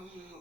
oui.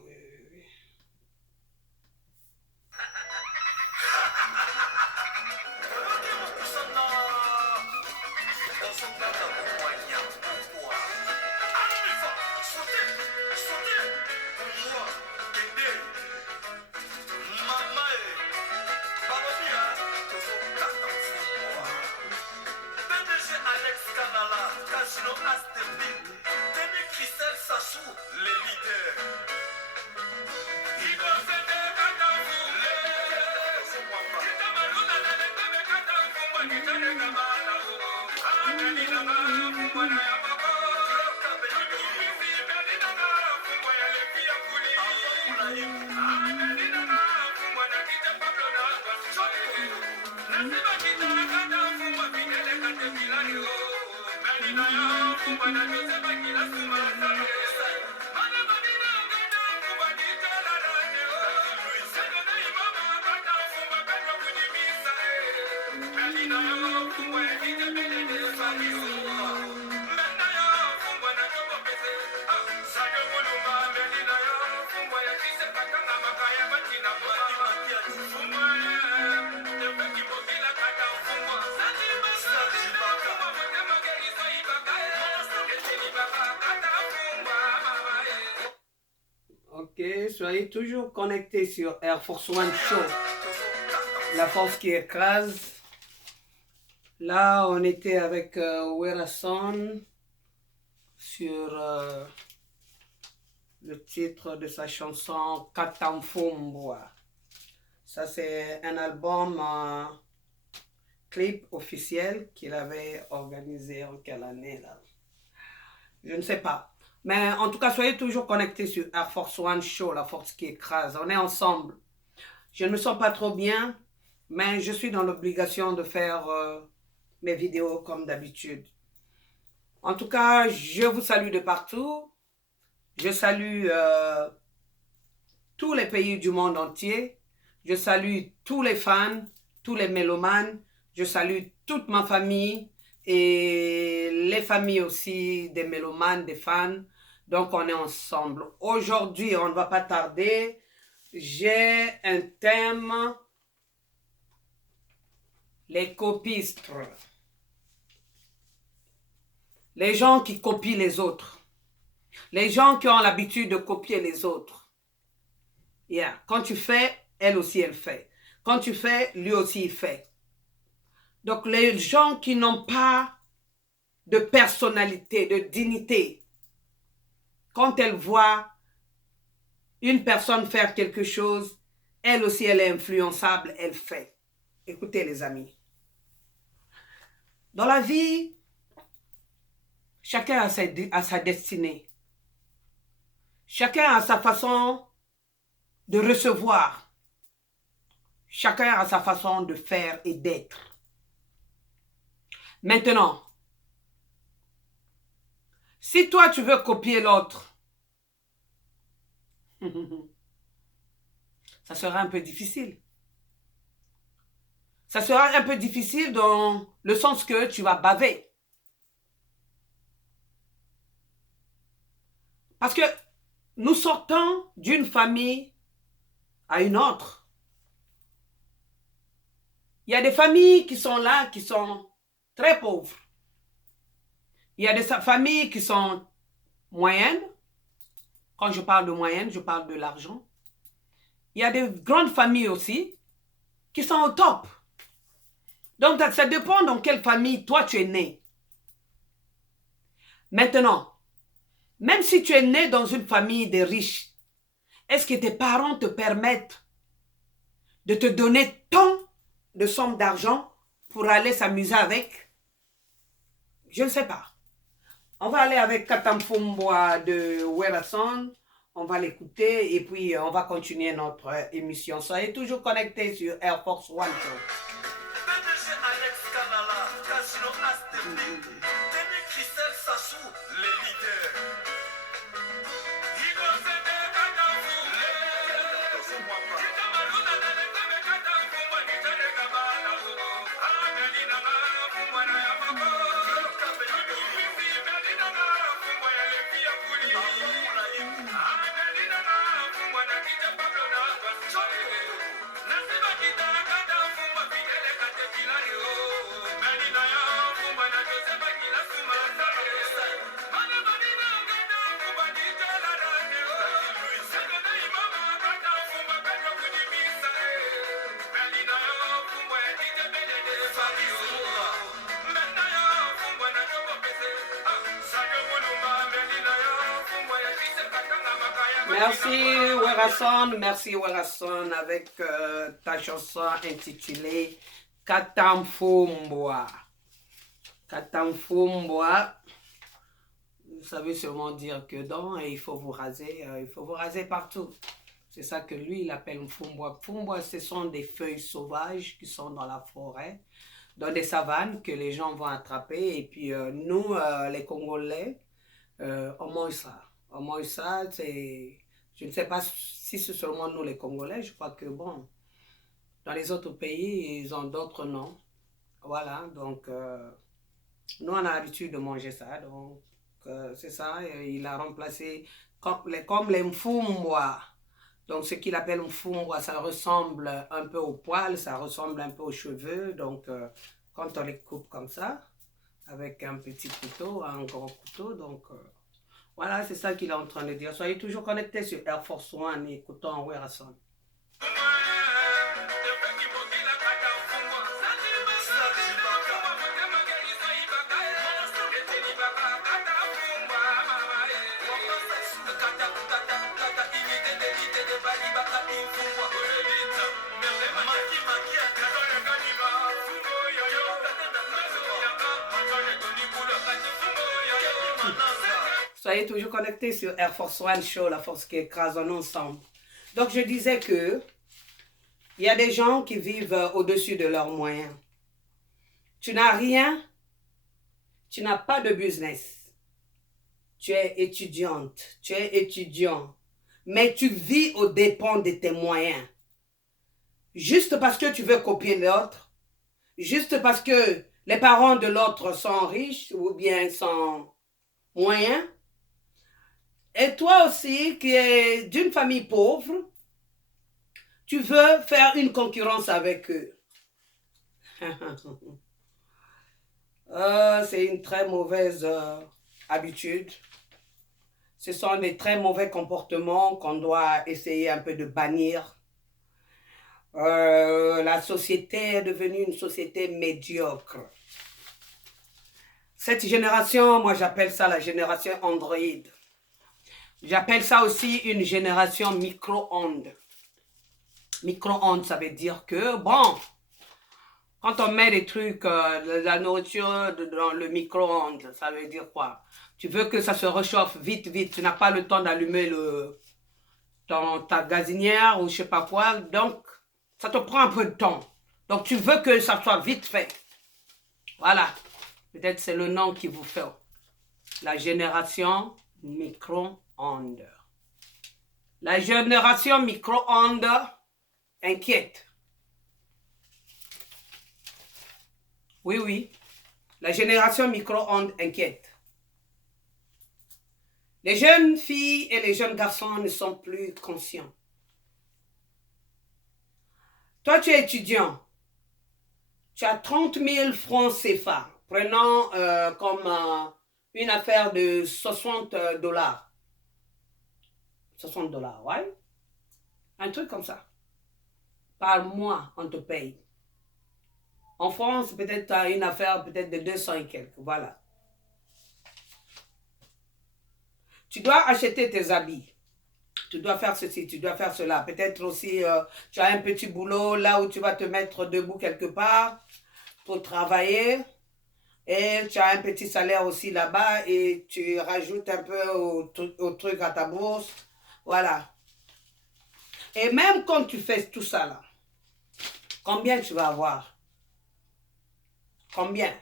Ok, soyez toujours connectés sur Air Force One Show, la force qui écrase. Là, on était avec Werason sur le titre de sa chanson Katamfumbwa. Ça, c'est un album clip officiel qu'il avait organisé en quelle année là? Je ne sais pas. Mais en tout cas, soyez toujours connectés sur Air Force One Show, la force qui écrase. On est ensemble. Je ne me sens pas trop bien, mais je suis dans l'obligation de faire mes vidéos comme d'habitude. En tout cas, je vous salue de partout. Je salue tous les pays du monde entier. Je salue tous les fans, tous les mélomanes. Je salue toute ma famille et les familles aussi des mélomanes, des fans. Donc, on est ensemble. Aujourd'hui, on ne va pas tarder. J'ai un thème, les copistes. Les gens qui copient les autres. Les gens qui ont l'habitude de copier les autres. Yeah. Quand tu fais, elle aussi, elle fait. Quand tu fais, lui aussi, il fait. Donc, les gens qui n'ont pas de personnalité, de dignité, quand elle voit une personne faire quelque chose, elle aussi, elle est influençable, elle fait. Écoutez, les amis. Dans la vie, chacun a sa destinée. Chacun a sa façon de recevoir. Chacun a sa façon de faire et d'être. Maintenant, si toi tu veux copier l'autre, ça sera un peu difficile. Ça sera un peu difficile dans le sens que tu vas baver. Parce que nous sortons d'une famille à une autre. Il y a des familles qui sont là, qui sont très pauvres. Il y a des familles qui sont moyennes. Quand je parle de moyenne, je parle de l'argent. Il y a des grandes familles aussi qui sont au top. Donc, ça dépend dans quelle famille toi tu es né. Maintenant, même si tu es né dans une famille de riches, est-ce que tes parents te permettent de te donner tant de sommes d'argent pour aller s'amuser avec? Je ne sais pas. On va aller avec Katamfumbwa de Werason. On va l'écouter et puis on va continuer notre émission. Soyez toujours connectés sur Air Force One Show. Merci Werason avec ta chanson intitulée Katamfumbwa. Katamfumbwa, vous savez sûrement dire que non, il faut vous raser partout. C'est ça que lui, il appelle Mfumbwa. Mfumbwa, ce sont des feuilles sauvages qui sont dans la forêt, dans des savanes que les gens vont attraper. Et puis nous, les Congolais, on mange ça. On mange ça, c'est... Je ne sais pas si c'est seulement nous les Congolais, je crois que bon, dans les autres pays, ils ont d'autres noms. Voilà, donc nous on a l'habitude de manger ça, donc c'est ça, il a remplacé comme les mfumbwa. Donc ce qu'il appelle mfumbwa, ça ressemble un peu au poil, ça ressemble un peu aux cheveux, donc quand on les coupe comme ça, avec un petit couteau, un gros couteau, donc... voilà, c'est ça qu'il est en train de dire. Soyez toujours connectés sur Air Force One et écoutons Werason. Soyez toujours connectés sur Air Force One Show, la force qui écrase ensemble. Donc, je disais que il y a des gens qui vivent au-dessus de leurs moyens. Tu n'as rien, tu n'as pas de business. Tu es étudiante, tu es étudiant, mais tu vis aux dépens de tes moyens. Juste parce que tu veux copier l'autre, juste parce que les parents de l'autre sont riches ou bien sont moyens, et toi aussi, qui es d'une famille pauvre, tu veux faire une concurrence avec eux. C'est une très mauvaise habitude. Ce sont des très mauvais comportements qu'on doit essayer un peu de bannir. La société est devenue une société médiocre. Cette génération, moi j'appelle ça la génération Android. J'appelle ça aussi une génération micro-ondes. Micro-ondes, ça veut dire que, bon, quand on met des trucs, de la nourriture dans le micro-ondes, ça veut dire quoi? Tu veux que ça se réchauffe vite, vite. Tu n'as pas le temps d'allumer ta gazinière ou je sais pas quoi. Donc, ça te prend un peu de temps. Donc, tu veux que ça soit vite fait. Voilà. Peut-être c'est le nom qui vous fait. La génération micro-ondes. La génération micro-ondes inquiète. Oui, oui. La génération micro-ondes inquiète. Les jeunes filles et les jeunes garçons ne sont plus conscients. Toi, tu es étudiant. Tu as 30 000 francs CFA. Prenons comme une affaire de 60 dollars. 60 dollars, ouais. Un truc comme ça. Par mois, on te paye. En France, peut-être tu as une affaire peut-être de 200 et quelques. Voilà. Tu dois acheter tes habits. Tu dois faire ceci, tu dois faire cela. Peut-être aussi, tu as un petit boulot là où tu vas te mettre debout quelque part pour travailler. Et tu as un petit salaire aussi là-bas et tu rajoutes un peu au truc à ta bourse. Voilà. Et même quand tu fais tout ça là, combien tu vas avoir? Combien?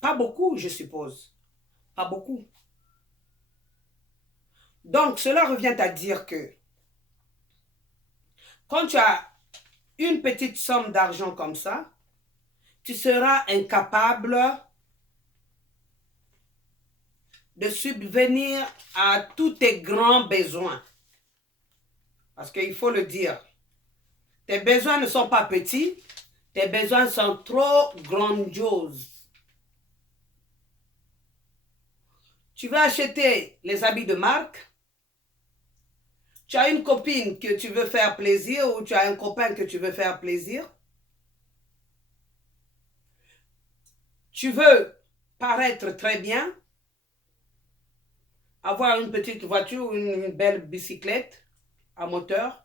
Pas beaucoup, je suppose. Pas beaucoup. Donc, cela revient à dire que quand tu as une petite somme d'argent comme ça, tu seras incapable de subvenir à tous tes grands besoins. Parce qu'il faut le dire, tes besoins ne sont pas petits, tes besoins sont trop grandioses. Tu vas acheter les habits de marque, tu as une copine que tu veux faire plaisir ou tu as un copain que tu veux faire plaisir. Tu veux paraître très bien. avoir une petite voiture, une belle bicyclette à moteur.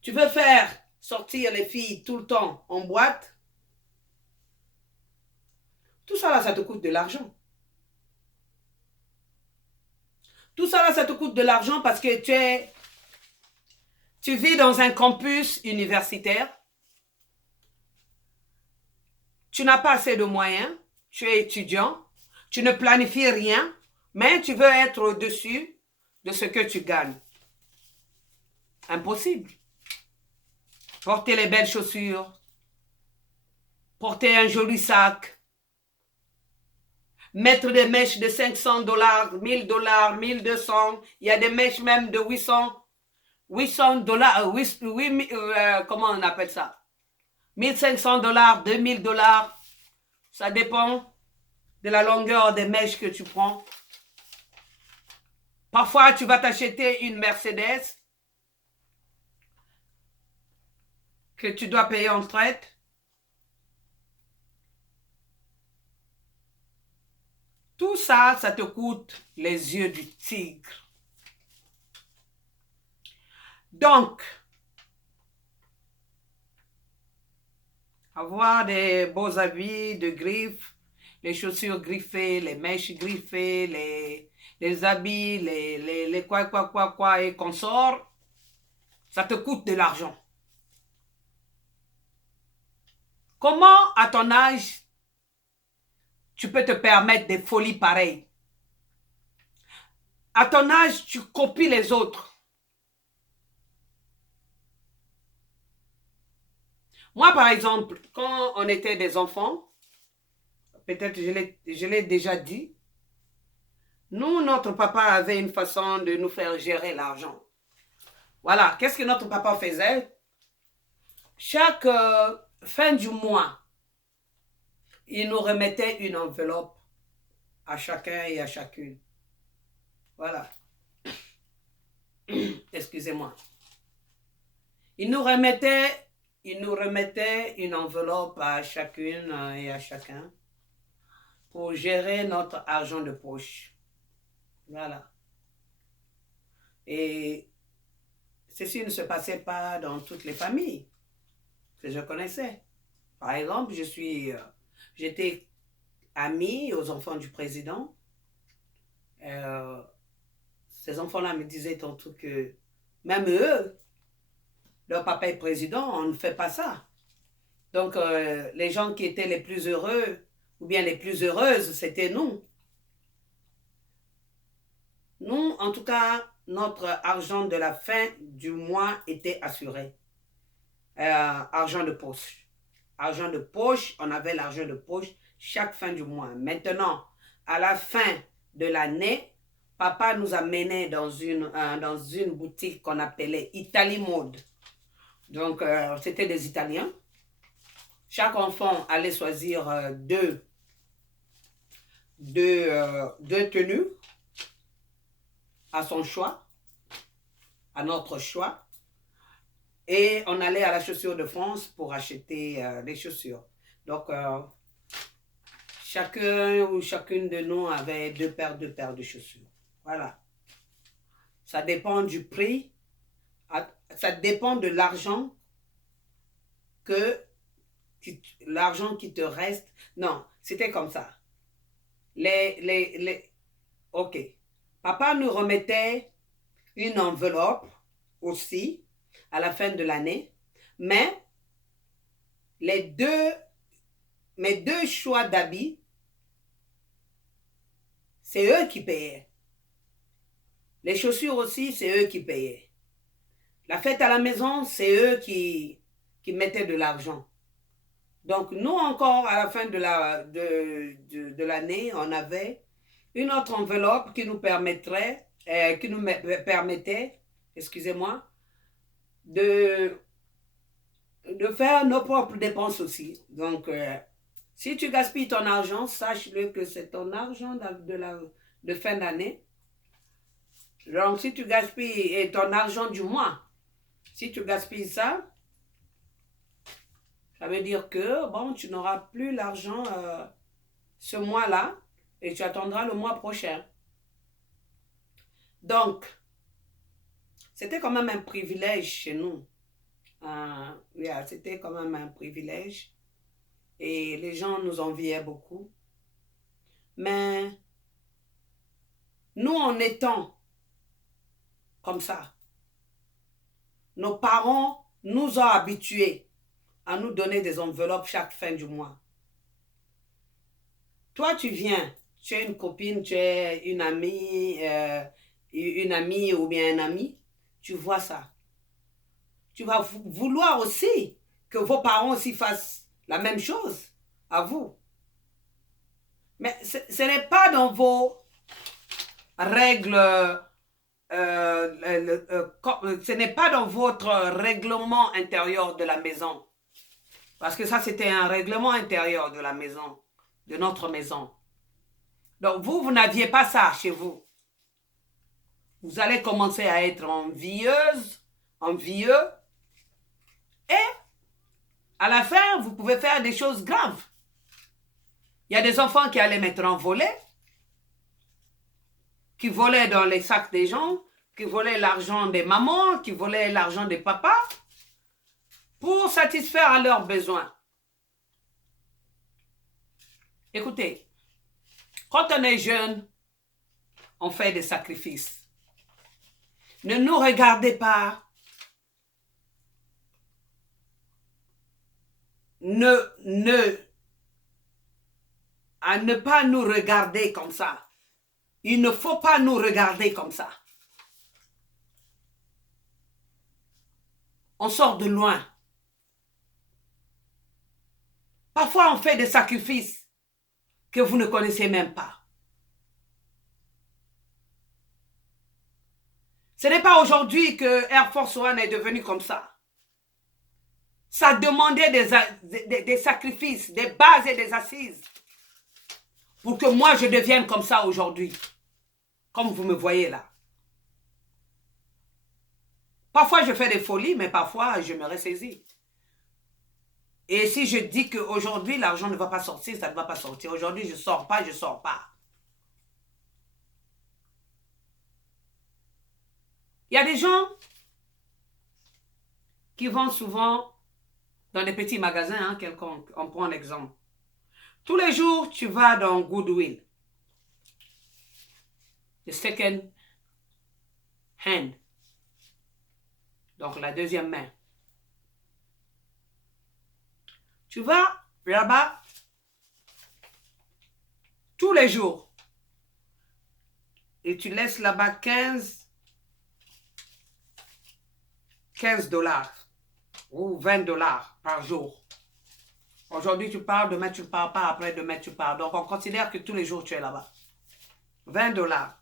Tu veux faire sortir les filles tout le temps en boîte. Tout ça là, ça te coûte de l'argent. Tout ça là, ça te coûte de l'argent parce que tu vis dans un campus universitaire. Tu n'as pas assez de moyens. Tu es étudiant. Tu ne planifies rien, mais tu veux être au-dessus de ce que tu gagnes. Impossible. Porter les belles chaussures. Porter un joli sac. Mettre des mèches de $500, $1000, 1200. Il y a des mèches même de $800. Comment on appelle ça? $1500, $2000. Ça dépend de la longueur des mèches que tu prends. Parfois, tu vas t'acheter une Mercedes que tu dois payer en traite. Tout ça, ça te coûte les yeux du tigre. Donc, avoir des beaux habits de griffes, les chaussures griffées, les mèches griffées, les habits, les quoi et consorts, ça te coûte de l'argent. Comment, à ton âge, tu peux te permettre des folies pareilles? À ton âge, tu copies les autres. Moi, par exemple, quand on était des enfants, peut-être je l'ai déjà dit, nous, notre papa avait une façon de nous faire gérer l'argent. Voilà, qu'est-ce que notre papa faisait? Chaque fin du mois, il nous remettait une enveloppe à chacun et à chacune. Voilà. Excusez-moi. Il nous remettait une enveloppe à chacune et à chacun pour gérer notre argent de poche. Voilà. Et ceci ne se passait pas dans toutes les familles que je connaissais. Par exemple, j'étais amie aux enfants du président. Ces enfants-là me disaient tantôt que même eux, leur papa est président, on ne fait pas ça. Donc, les gens qui étaient les plus heureux ou bien les plus heureuses, c'était nous. Nous, en tout cas, notre argent de la fin du mois était assuré. Argent de poche. Argent de poche, on avait l'argent de poche chaque fin du mois. Maintenant, à la fin de l'année, papa nous a menés dans une boutique qu'on appelait Italie Mode. Donc, c'était des Italiens. Chaque enfant allait choisir deux tenues à son choix, à notre choix. Et on allait à la chaussure de France pour acheter les chaussures. Donc, chacun ou chacune de nous avait deux paires de chaussures. Voilà. Ça dépend du prix. Ça dépend de l'argent l'argent qui te reste. Non, c'était comme ça. OK. Papa nous remettait une enveloppe aussi à la fin de l'année, mais mes deux choix d'habits, c'est eux qui payaient. Les chaussures aussi, c'est eux qui payaient. La fête à la maison, c'est eux qui mettaient de l'argent. Donc, nous encore, à la fin de l'année, on avait une autre enveloppe qui nous permettait, excusez-moi, de faire nos propres dépenses aussi. Donc, si tu gaspilles ton argent, sache-le que c'est ton argent de fin d'année. Donc, si tu gaspilles ton argent du mois, si tu gaspilles ça, ça veut dire que, bon, tu n'auras plus l'argent ce mois-là et tu attendras le mois prochain. Donc, c'était quand même un privilège chez nous. Yeah, c'était quand même un privilège. Et les gens nous enviaient beaucoup. Mais nous, en étant comme ça, nos parents nous ont habitués à nous donner des enveloppes chaque fin du mois. Toi, tu viens, tu es une copine, tu es une amie ou bien un ami, tu vois ça. Tu vas vouloir aussi que vos parents aussi fassent la même chose à vous. Mais ce n'est pas dans vos règles, ce n'est pas dans votre règlement intérieur de la maison. Parce que ça, c'était un règlement intérieur de la maison, de notre maison. Donc, vous n'aviez pas ça chez vous. Vous allez commencer à être envieuse, envieux. Et à la fin, vous pouvez faire des choses graves. Il y a des enfants qui allaient mettre en volet, qui volaient dans les sacs des gens, qui volaient l'argent des mamans, qui volaient l'argent des papas, pour satisfaire à leurs besoins. Écoutez, quand on est jeune, on fait des sacrifices. Ne nous regardez pas. À ne pas nous regarder comme ça. Il ne faut pas nous regarder comme ça. On sort de loin. Parfois, on fait des sacrifices que vous ne connaissez même pas. Ce n'est pas aujourd'hui que Air Force One est devenu comme ça. Ça demandait des sacrifices, des bases et des assises pour que moi je devienne comme ça aujourd'hui. Comme vous me voyez là. Parfois je fais des folies, mais parfois je me ressaisis. Et si je dis qu'aujourd'hui l'argent ne va pas sortir, ça ne va pas sortir. Aujourd'hui je ne sors pas, je ne sors pas. Il y a des gens qui vont souvent dans des petits magasins, hein, quelconques. On prend l'exemple. Tous les jours, tu vas dans Goodwill. The second hand. Donc, la deuxième main. Tu vas là-bas tous les jours. Et tu laisses là-bas 15 dollars ou 20 dollars par jour. Aujourd'hui, tu pars, demain, tu ne pars pas, après, demain, tu pars. Donc, on considère que tous les jours, tu es là-bas. 20 dollars.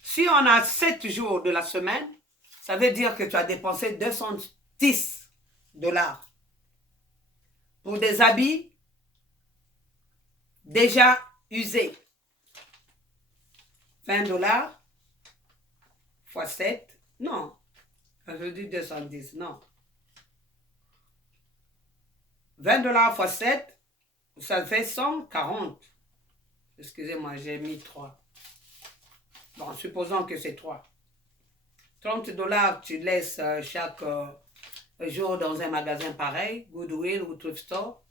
Si on a 7 jours de la semaine, ça veut dire que tu as dépensé 210 dollars pour des habits déjà usés. 20 dollars fois 7, non. Je dis 210, non. 20 dollars fois 7, ça fait 140. Excusez-moi, j'ai mis 3. Bon, supposons que c'est 3. 30 dollars, tu laisses chaque jour dans un magasin pareil, Goodwill ou Thrift Store.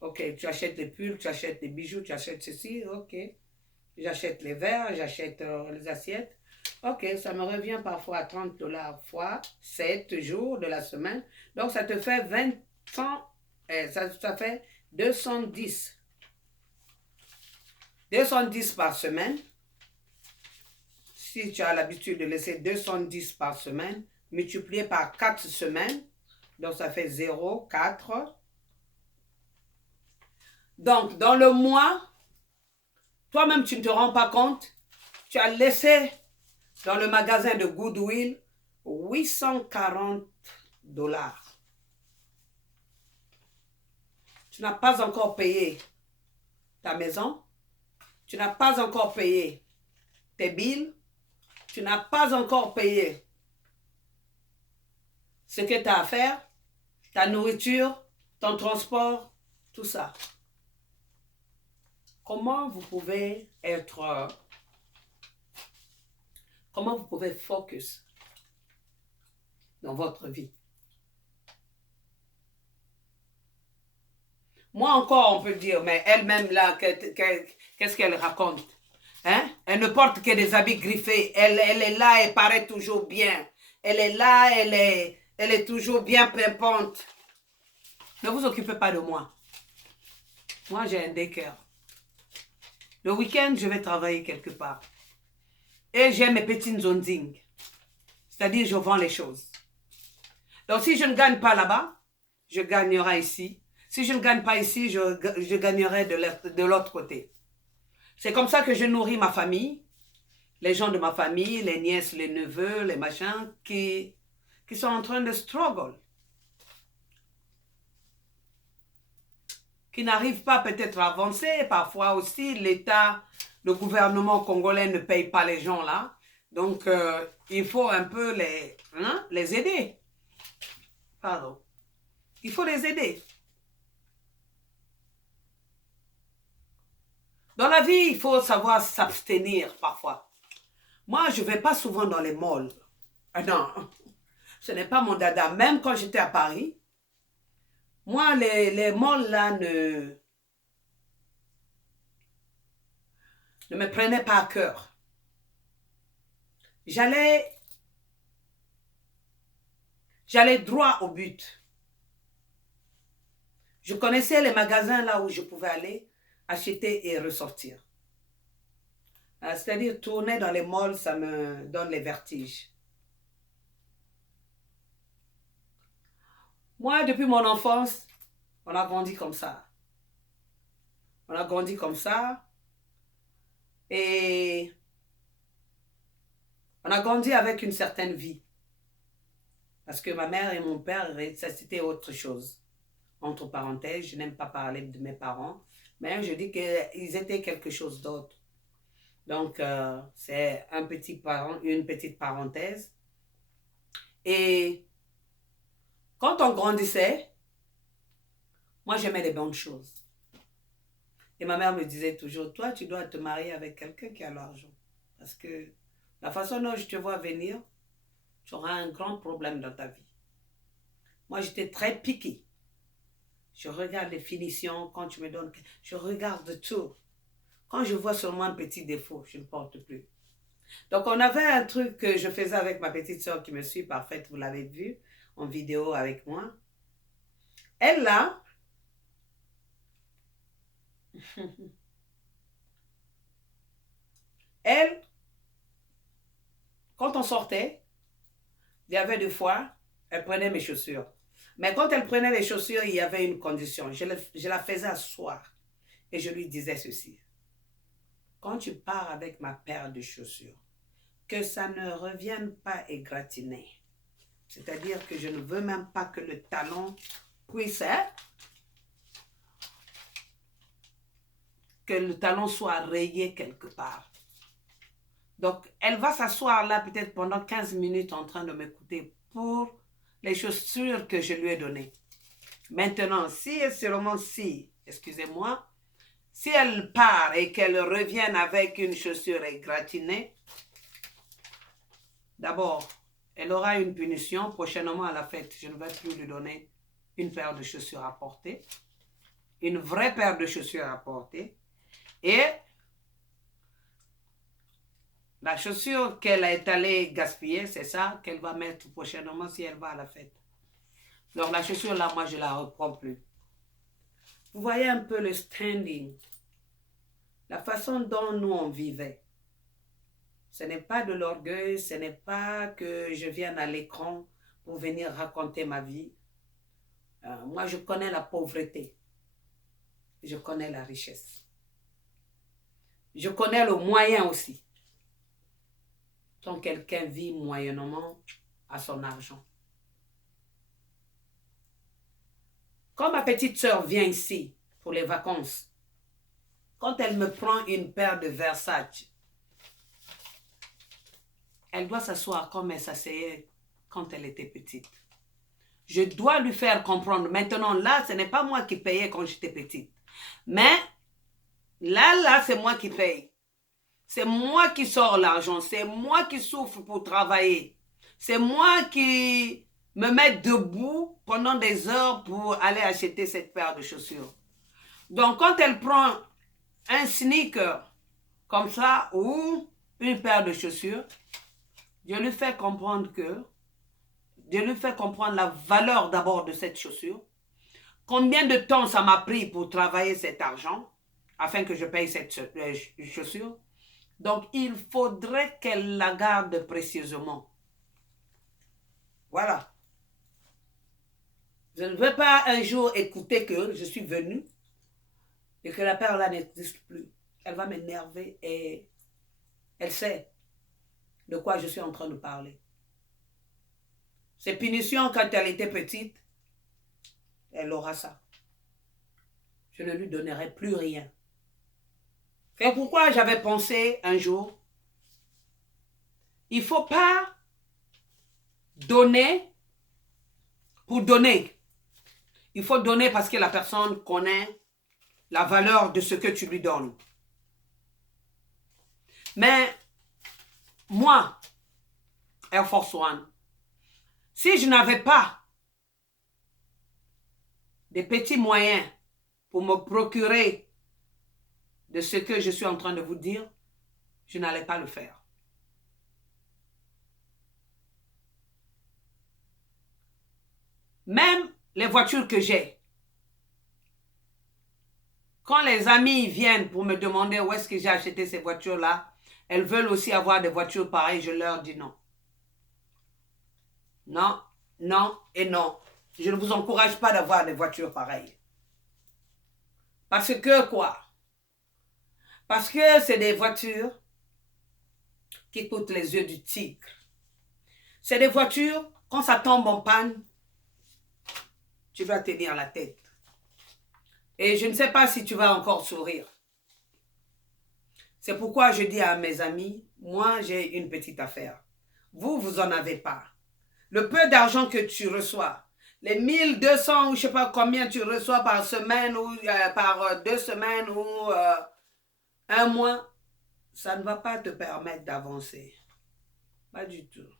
Ok, tu achètes des pulls, tu achètes des bijoux, tu achètes ceci, ok. J'achète les verres, j'achète les assiettes. Ok, ça me revient parfois à 30 dollars fois 7 jours de la semaine. Donc, ça te fait ça fait 210. 210 par semaine. Si tu as l'habitude de laisser 210 par semaine, multiplié par 4 semaines, donc ça fait 0,4. Donc, dans le mois, toi-même, tu ne te rends pas compte, tu as laissé dans le magasin de Goodwill 840 dollars. Tu n'as pas encore payé ta maison, tu n'as pas encore payé tes billes, tu n'as pas encore payé ce que tu as à faire, ta nourriture, ton transport, tout ça. comment vous pouvez être... comment vous pouvez focus dans votre vie. Moi encore, on peut dire, mais elle-même là, qu'est-ce qu'elle raconte? Hein? Elle ne porte que des habits griffés. Elle est là, elle paraît toujours bien. Elle est là, elle est toujours bien pimpante. Ne vous occupez pas de moi. Moi, j'ai un daycare. Le week-end, je vais travailler quelque part. Et j'ai mes petits zonzing. C'est-à-dire, je vends les choses. Donc, si je ne gagne pas là-bas, je gagnerai ici. Si je ne gagne pas ici, je gagnerai de l'autre côté. C'est comme ça que je nourris ma famille, les gens de ma famille, les nièces, les neveux, les machins, qui sont en train de struggle. Qui n'arrivent pas peut-être à avancer. Parfois aussi, l'État, le gouvernement congolais ne paye pas les gens là. Donc, il faut un peu les aider. Pardon. Il faut les aider. Dans la vie, il faut savoir s'abstenir parfois. Moi, je ne vais pas souvent dans les malls. Ah non, ce n'est pas mon dada. Même quand j'étais à Paris, moi, les malls là ne me prenaient pas à cœur. J'allais droit au but. Je connaissais les magasins là où je pouvais aller, acheter et ressortir. C'est-à-dire tourner dans les malls, ça me donne les vertiges. Moi, depuis mon enfance, on a grandi comme ça. On a grandi comme ça. Et on a grandi avec une certaine vie. Parce que ma mère et mon père, ça c'était autre chose. Entre parenthèses, je n'aime pas parler de mes parents, mais je dis qu'ils étaient quelque chose d'autre. Donc, c'est une petite parenthèse. Et quand on grandissait, moi j'aimais les bonnes choses. Et ma mère me disait toujours, toi tu dois te marier avec quelqu'un qui a l'argent. Parce que la façon dont je te vois venir, tu auras un grand problème dans ta vie. Moi j'étais très piquée. Je regarde les finitions, quand tu me donnes... Je regarde tout. Quand je vois seulement un petit défaut, je ne porte plus. Donc, on avait un truc que je faisais avec ma petite soeur qui me suit parfaite, vous l'avez vu en vidéo avec moi. Elle, là, elle, quand on sortait, il y avait deux fois, elle prenait mes chaussures. Mais quand elle prenait les chaussures, il y avait une condition. Je la faisais asseoir et je lui disais ceci. Quand tu pars avec ma paire de chaussures, que ça ne revienne pas égratigné. C'est-à-dire que je ne veux même pas que le talon puisse, que le talon soit rayé quelque part. Donc, elle va s'asseoir là peut-être pendant 15 minutes en train de m'écouter pour les chaussures que je lui ai données. Maintenant, si et seulement si, excusez-moi, si elle part et qu'elle revienne avec une chaussure égratignée, d'abord, elle aura une punition. Prochainement à la fête, je ne vais plus lui donner une paire de chaussures à porter. Une vraie paire de chaussures à porter. Et la chaussure qu'elle est allée gaspiller, c'est ça qu'elle va mettre prochainement si elle va à la fête. Donc la chaussure là, moi je la reprends plus. Vous voyez un peu le standing. La façon dont nous on vivait. Ce n'est pas de l'orgueil, ce n'est pas que je vienne à l'écran pour venir raconter ma vie. Moi, je connais la pauvreté. Je connais la richesse. Je connais le moyen aussi. Quand quelqu'un vit moyennement à son argent. Quand ma petite sœur vient ici pour les vacances, quand elle me prend une paire de Versace, elle doit s'asseoir comme elle s'asseyait quand elle était petite. Je dois lui faire comprendre. Maintenant, là, ce n'est pas moi qui payais quand j'étais petite. Mais Là, c'est moi qui paye. C'est moi qui sors l'argent. C'est moi qui souffre pour travailler. C'est moi qui me mets debout pendant des heures pour aller acheter cette paire de chaussures. Donc, quand elle prend un sneaker comme ça ou une paire de chaussures, je lui fais comprendre la valeur d'abord de cette chaussure. Combien de temps ça m'a pris pour travailler cet argent afin que je paye cette chaussure. Donc, il faudrait qu'elle la garde précieusement. Voilà. Je ne veux pas un jour écouter que je suis venue et que la paire là n'existe plus. Elle va m'énerver et elle sait de quoi je suis en train de parler. Ses punitions quand elle était petite, elle aura ça. Je ne lui donnerai plus rien. C'est pourquoi j'avais pensé un jour, il ne faut pas donner pour donner. Il faut donner parce que la personne connaît la valeur de ce que tu lui donnes. Mais moi, Air Force One, si je n'avais pas des petits moyens pour me procurer de ce que je suis en train de vous dire, je n'allais pas le faire. Même les voitures que j'ai, quand les amis viennent pour me demander où est-ce que j'ai acheté ces voitures-là, elles veulent aussi avoir des voitures pareilles, je leur dis non. Non, non et non. Je ne vous encourage pas d'avoir des voitures pareilles. Parce que quoi? Parce que c'est des voitures qui coûtent les yeux du tigre. C'est des voitures, quand ça tombe en panne, tu vas tenir la tête. Et je ne sais pas si tu vas encore sourire. C'est pourquoi je dis à mes amis, moi j'ai une petite affaire. Vous, vous n'en avez pas. Le peu d'argent que tu reçois, les 1200 ou je ne sais pas combien tu reçois par semaine ou par 2 semaines ou un mois, ça ne va pas te permettre d'avancer. Pas du tout.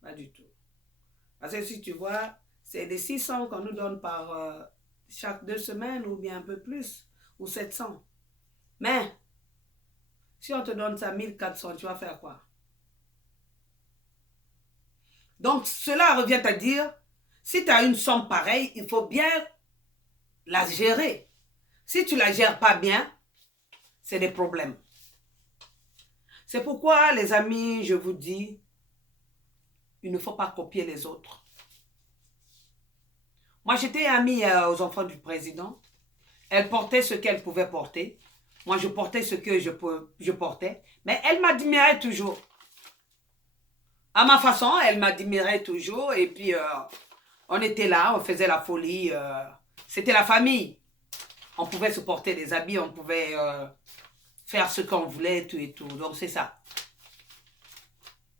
Pas du tout. Parce que si tu vois, c'est des 600 qu'on nous donne par chaque 2 semaines ou bien un peu plus, ou 700. Mais, si on te donne ça 1400, tu vas faire quoi? Donc, cela revient à dire, si tu as une somme pareille, il faut bien la gérer. Si tu ne la gères pas bien, c'est des problèmes. C'est pourquoi, les amis, je vous dis, il ne faut pas copier les autres. Moi, j'étais amie aux enfants du président. Elle portait ce qu'elle pouvait porter. Moi, je portais ce que je portais. Mais elle m'admirait toujours. À ma façon, elle m'admirait toujours. Et puis, on était là, on faisait la folie. C'était la famille. On pouvait se porter des habits, on pouvait faire ce qu'on voulait, tout et tout. Donc, c'est ça.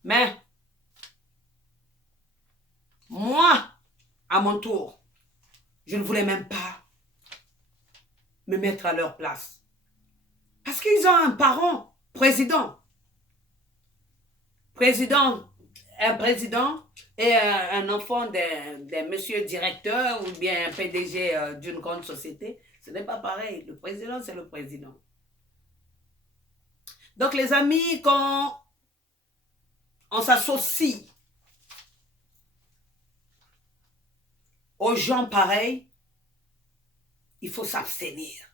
Mais, moi, à mon tour, je ne voulais même pas me mettre à leur place. Parce qu'ils ont un parent, président. Un président et un enfant d'un monsieur directeur ou bien un PDG d'une grande société. Ce n'est pas pareil. Le président, c'est le président. Donc, les amis, quand on s'associe aux gens pareils, il faut s'abstenir.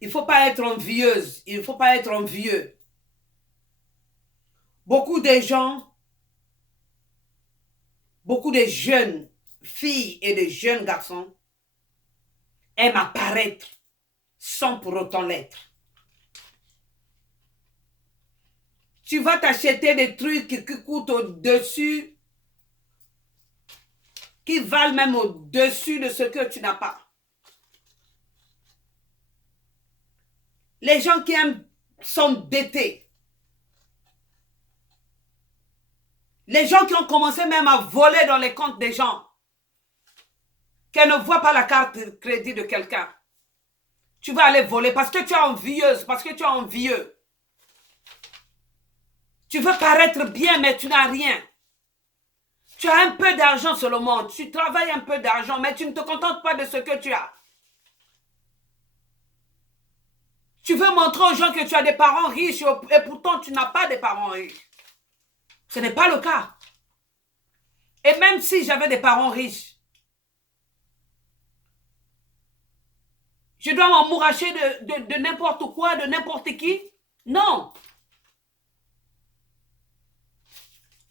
Il ne faut pas être envieuse. Il ne faut pas être envieux. Beaucoup de gens, beaucoup de jeunes filles et de jeunes garçons aiment apparaître sans pour autant l'être. Tu vas t'acheter des trucs qui coûtent au-dessus, qui valent même au-dessus de ce que tu n'as pas. Les gens qui aiment s'endetter. Les gens qui ont commencé même à voler dans les comptes des gens. Qu'elles ne voient pas la carte de crédit de quelqu'un. Tu vas aller voler parce que tu es envieuse, parce que tu es envieux. Tu veux paraître bien, mais tu n'as rien. Tu as un peu d'argent sur le monde. Tu travailles un peu d'argent, mais tu ne te contentes pas de ce que tu as. Tu veux montrer aux gens que tu as des parents riches et pourtant tu n'as pas des parents riches. Ce n'est pas le cas. Et même si j'avais des parents riches, je dois m'emmouracher de n'importe quoi, de n'importe qui? Non.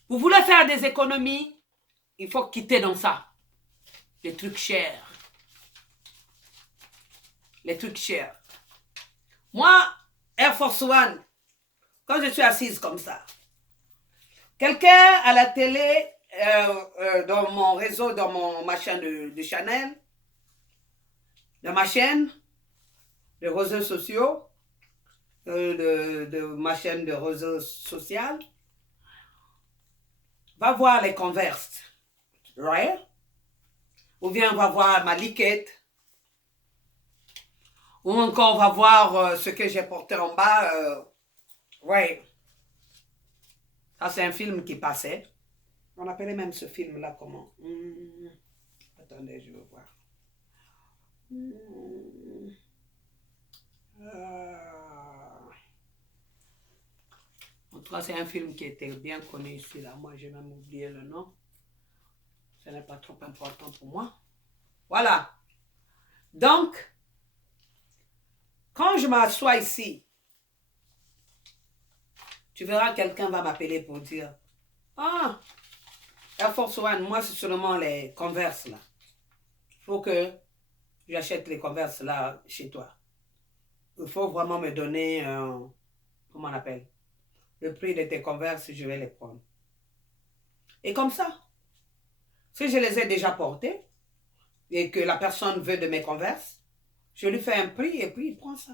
Vous voulez faire des économies? Il faut quitter dans ça. Les trucs chers. Les trucs chers. Moi, Air Force One, quand je suis assise comme ça, quelqu'un à la télé, dans mon réseau, dans ma chaîne de Chanel, dans ma chaîne de réseaux sociaux, de ma chaîne de réseaux sociaux, va voir les Converse, right? Ou bien va voir ma liquette, ou encore va voir ce que j'ai porté en bas, right? Ça, c'est un film qui passait. On appelait même ce film-là comment? Attendez, je vais voir. En tout cas, c'est un film qui était bien connu ici, là. Moi, j'ai même oublié le nom. Ce n'est pas trop important pour moi. Voilà. Donc, quand je m'assois ici, tu verras quelqu'un va m'appeler pour dire « Ah, Air Force One, moi, c'est seulement les Converse, là. Il faut que j'achète les Converse, là, chez toi. Il faut vraiment me donner, comment on appelle, le prix de tes Converse, je vais les prendre. » Et comme ça, si je les ai déjà portés et que la personne veut de mes Converse, je lui fais un prix et puis il prend ça.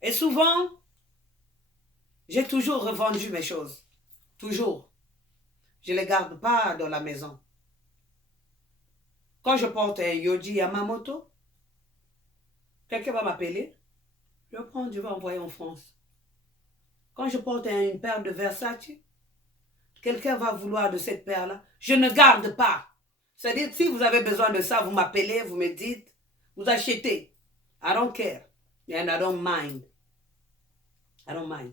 Et souvent, j'ai toujours revendu mes choses. Toujours. Je ne les garde pas dans la maison. Quand je porte un Yohji Yamamoto, quelqu'un va m'appeler, je vais prendre, je vais envoyer en France. Quand je porte une paire de Versace, quelqu'un va vouloir de cette paire-là, je ne garde pas. C'est-à-dire, si vous avez besoin de ça, vous m'appelez, vous me dites, vous achetez. I don't care. And I don't mind. I don't mind.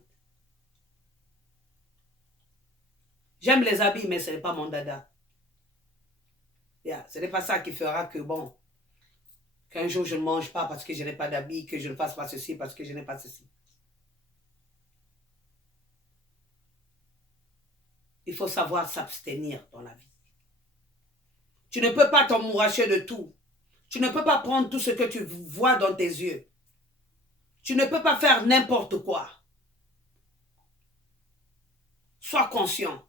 J'aime les habits, mais ce n'est pas mon dada. Yeah, ce n'est pas ça qui fera que, bon, qu'un jour je ne mange pas parce que je n'ai pas d'habits, que je ne fasse pas ceci parce que je n'ai pas ceci. Il faut savoir s'abstenir dans la vie. Tu ne peux pas t'emmouracher de tout. Tu ne peux pas prendre tout ce que tu vois dans tes yeux. Tu ne peux pas faire n'importe quoi. Sois conscient.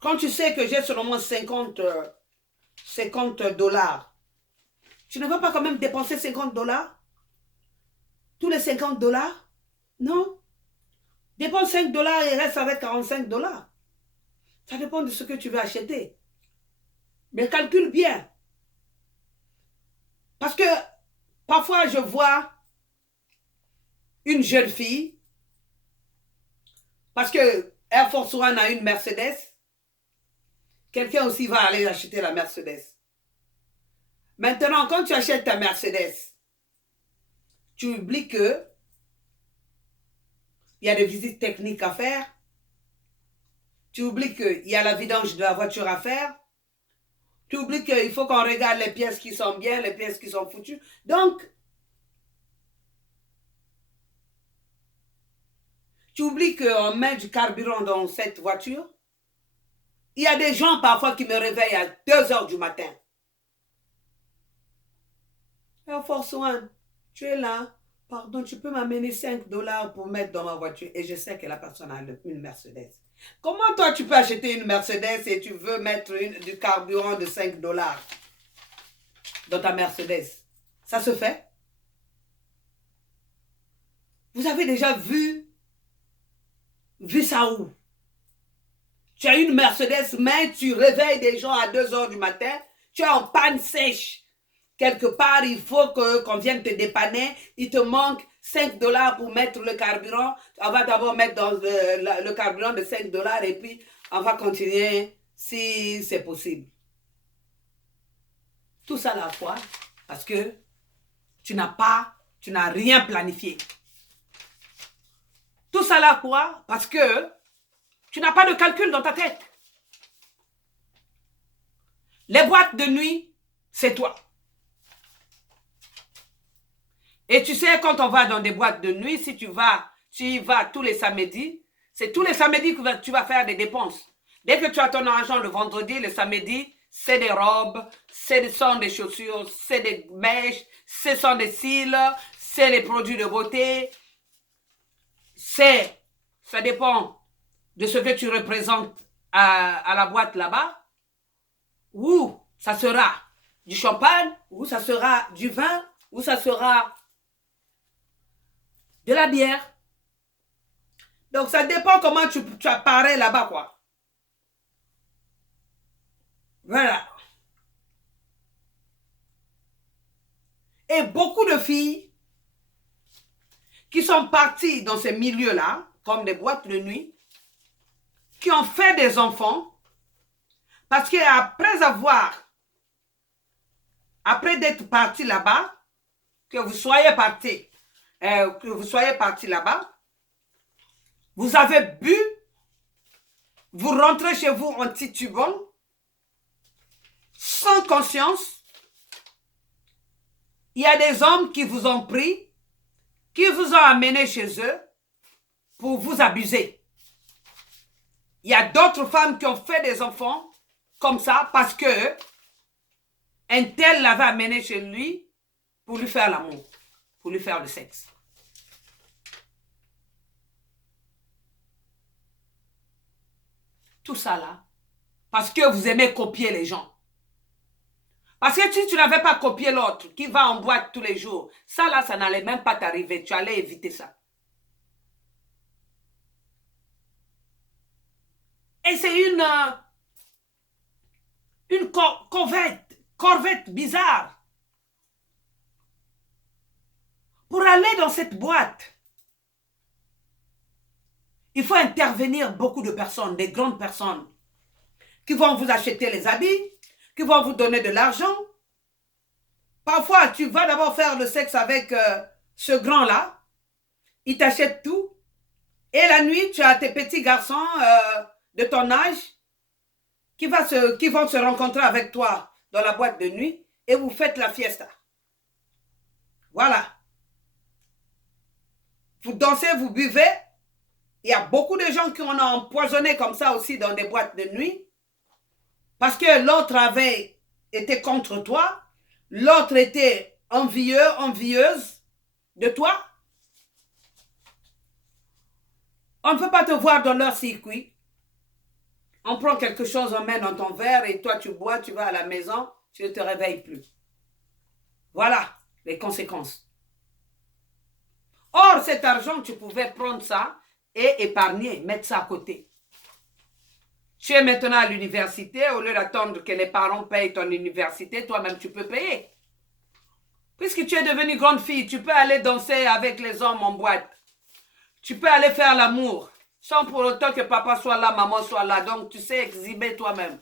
Quand tu sais que j'ai seulement 50 $, tu ne veux pas quand même dépenser 50 $? Tous les 50 $? Non. Dépense 5 $ et reste avec 45 $. Ça dépend de ce que tu veux acheter. Mais calcule bien. Parce que parfois je vois une jeune fille, parce que Air Force One a une Mercedes, quelqu'un aussi va aller acheter la Mercedes. Maintenant, quand tu achètes ta Mercedes, tu oublies que il y a des visites techniques à faire. Tu oublies qu'il y a la vidange de la voiture à faire. Tu oublies qu'il faut qu'on regarde les pièces qui sont bien, les pièces qui sont foutues. Donc, tu oublies qu'on met du carburant dans cette voiture. Il y a des gens parfois qui me réveillent à 2 heures du matin. Air Force One, tu es là. Pardon, tu peux m'amener 5 $ pour mettre dans ma voiture. Et je sais que la personne a une Mercedes. Comment toi tu peux acheter une Mercedes et tu veux mettre du carburant de 5 $ dans ta Mercedes? Ça se fait? Vous avez déjà vu ça où? Tu as une Mercedes, mais tu réveilles des gens à 2 heures du matin, tu es en panne sèche. quelque part, il faut qu'on vienne te dépanner, il te manque 5 dollars pour mettre le carburant, on va d'abord mettre dans le carburant de 5 dollars et puis on va continuer si c'est possible. Tout ça à la fois parce que tu n'as rien planifié. Tout ça là quoi? Parce que tu n'as pas de calcul dans ta tête. Les boîtes de nuit, c'est toi. Et tu sais, quand on va dans des boîtes de nuit, si tu y vas tous les samedis, c'est tous les samedis que tu vas faire des dépenses. Dès que tu as ton argent le vendredi, le samedi, c'est des robes, ce sont des chaussures, c'est des mèches, ce sont des cils, c'est les produits de beauté. Ça dépend de ce que tu représentes à la boîte là-bas. Ou ça sera du champagne, ou ça sera du vin, ou ça sera de la bière. Donc, ça dépend comment tu apparais là-bas, quoi. Voilà. Et beaucoup de filles qui sont parties dans ces milieux-là, comme des boîtes de nuit, qui ont fait des enfants, parce qu'après d'être parti là-bas, que vous soyez parti là-bas, vous avez bu, vous rentrez chez vous en titubant, sans conscience. Il y a des hommes qui vous ont pris, qui vous ont amené chez eux pour vous abuser. Il y a d'autres femmes qui ont fait des enfants comme ça parce que un tel l'avait amené chez lui pour lui faire l'amour, pour lui faire le sexe. Tout ça là, parce que vous aimez copier les gens. Parce que si tu n'avais pas copié l'autre qui va en boîte tous les jours, ça là, ça n'allait même pas t'arriver. Tu allais éviter ça. Et c'est une corvette bizarre. Pour aller dans cette boîte, il faut intervenir beaucoup de personnes, des grandes personnes, qui vont vous acheter les habits, qui vont vous donner de l'argent. Parfois, tu vas d'abord faire le sexe avec ce grand-là. Il t'achète tout. Et la nuit, tu as tes petits garçons de ton âge qui vont se rencontrer avec toi dans la boîte de nuit et vous faites la fiesta. Voilà. Vous dansez, vous buvez. Il y a beaucoup de gens qui ont empoisonné comme ça aussi dans des boîtes de nuit parce que l'autre avait été contre toi, l'autre était envieuse de toi. On ne peut pas te voir dans leur circuit. On prend quelque chose, on met dans ton verre et toi tu bois, tu vas à la maison, tu ne te réveilles plus. Voilà les conséquences. Or, cet argent, tu pouvais prendre ça et épargner, mettre ça à côté. Tu es maintenant à l'université, au lieu d'attendre que les parents payent ton université, toi-même tu peux payer. Puisque tu es devenue grande fille, tu peux aller danser avec les hommes en boîte. Tu peux aller faire l'amour, sans pour autant que papa soit là, maman soit là. Donc, tu sais exhiber toi-même.